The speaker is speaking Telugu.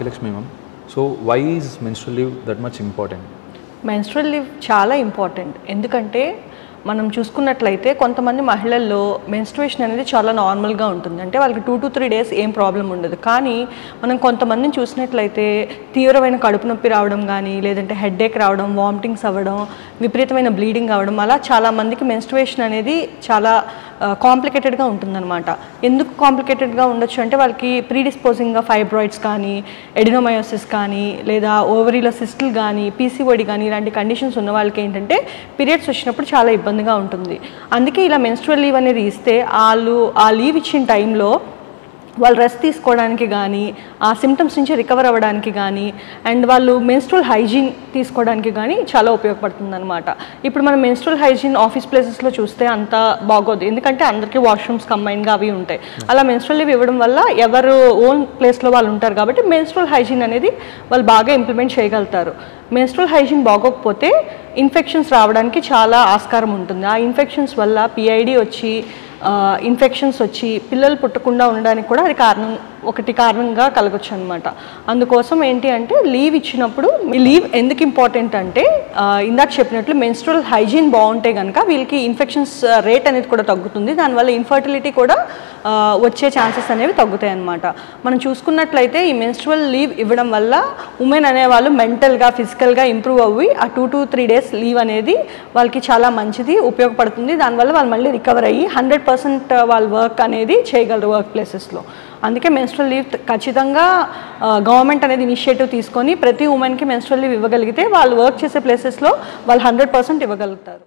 Bhagyalakshmi ma'am. So why is menstrual leave that much important? Menstrual leave చాలా ఇంపార్టెంట్. ఎందుకంటే మనం చూసుకున్నట్లయితే కొంతమంది మహిళల్లో మెన్స్ట్రుయేషన్ అనేది చాలా నార్మల్గా ఉంటుంది. అంటే వాళ్ళకి 2 to 3 days ఏం ప్రాబ్లం ఉండదు. కానీ మనం కొంతమందిని చూసినట్లయితే తీవ్రమైన కడుపు నొప్పి రావడం కానీ, లేదంటే హెడేక్ రావడం, వామిటింగ్స్ అవ్వడం, విపరీతమైన బ్లీడింగ్ అవ్వడం, అలా చాలామందికి మెన్స్ట్రుయేషన్ అనేది చాలా కాంప్లికేటెడ్గా ఉంటుందన్నమాట. ఎందుకు కాంప్లికేటెడ్గా ఉండొచ్చు అంటే వాళ్ళకి ప్రీడిస్పోజింగ్గా ఫైబ్రాయిడ్స్ కానీ, ఎడినోమయోసిస్ కానీ, లేదా ఓవరీలో సిస్టులు కానీ, పీసీఓడి కానీ ఇలాంటి కండిషన్స్ ఉన్న వాళ్ళకి ఏంటంటే పీరియడ్స్ వచ్చినప్పుడు చాలా ఇబ్బందిగా ఉంటుంది. అందుకే ఇలా మెన్స్ట్రువల్ లీవ్ అనేది ఇస్తే వాళ్ళు ఆ లీవ్ ఇచ్చిన టైంలో వాళ్ళు రెస్ట్ తీసుకోవడానికి కానీ, ఆ సిమ్టమ్స్ నుంచి రికవర్ అవ్వడానికి కానీ, అండ్ వాళ్ళు మెన్స్ట్రువల్ హైజీన్ తీసుకోవడానికి కానీ చాలా ఉపయోగపడుతుంది అనమాట. ఇప్పుడు మనం మెన్స్ట్రువల్ హైజీన్ ఆఫీస్ ప్లేసెస్లో చూస్తే అంత బాగోదు. ఎందుకంటే అందరికీ వాష్రూమ్స్ కంబైన్గా అవి ఉంటాయి. అలా మెన్స్ట్రువల్ లీవ్ ఇవ్వడం వల్ల ఎవరు ఓన్ ప్లేస్లో వాళ్ళు ఉంటారు కాబట్టి మెన్స్ట్రువల్ హైజీన్ అనేది వాళ్ళు బాగా ఇంప్లిమెంట్ చేయగలుగుతారు. మెన్స్ట్రువల్ హైజీన్ బాగోకపోతే ఇన్ఫెక్షన్స్ రావడానికి చాలా ఆస్కారం ఉంటుంది. ఆ ఇన్ఫెక్షన్స్ వల్ల పిఐడి వచ్చి ఇన్ఫెక్షన్స్ వచ్చి పిల్లలు పుట్టకుండా ఉండడానికి కూడా అది కారణంగా కలగొచ్చు అనమాట. అందుకోసం ఏంటి అంటే లీవ్ ఇచ్చినప్పుడు లీవ్ ఎందుకు ఇంపార్టెంట్ అంటే ఇందాక చెప్పినట్లు మెన్స్ట్రువల్ హైజీన్ బాగుంటే కనుక వీళ్ళకి ఇన్ఫెక్షన్స్ రేట్ అనేది కూడా తగ్గుతుంది. దానివల్ల ఇన్ఫర్టిలిటీ కూడా వచ్చే ఛాన్సెస్ అనేవి తగ్గుతాయి అన్నమాట. మనం చూసుకున్నట్లయితే ఈ మెన్స్ట్రువల్ లీవ్ ఇవ్వడం వల్ల ఉమెన్ అనేవాళ్ళు మెంటల్గా, ఫిజికల్గా ఇంప్రూవ్ అవ్వి ఆ 2 to 3 days లీవ్ అనేది వాళ్ళకి చాలా మంచిది, ఉపయోగపడుతుంది. దానివల్ల వాళ్ళు మళ్ళీ రికవర్ అయ్యి 100% వాళ్ళ వర్క్ అనేది చేయగలరు వర్క్ ప్లేసెస్లో. అందుకే మెన్స్ట్రువల్ లీవ్ ఖచ్చితంగా గవర్నమెంట్ అనేది ఇనిషియేటివ్ తీసుకొని ప్రతి ఉమెన్కి మెన్స్ట్రువల్ లీవ్ ఇవ్వగలిగితే వాళ్ళు వర్క్ చేసే ప్లేసెస్లో వాళ్ళు 100% ఇవ్వగలుగుతారు.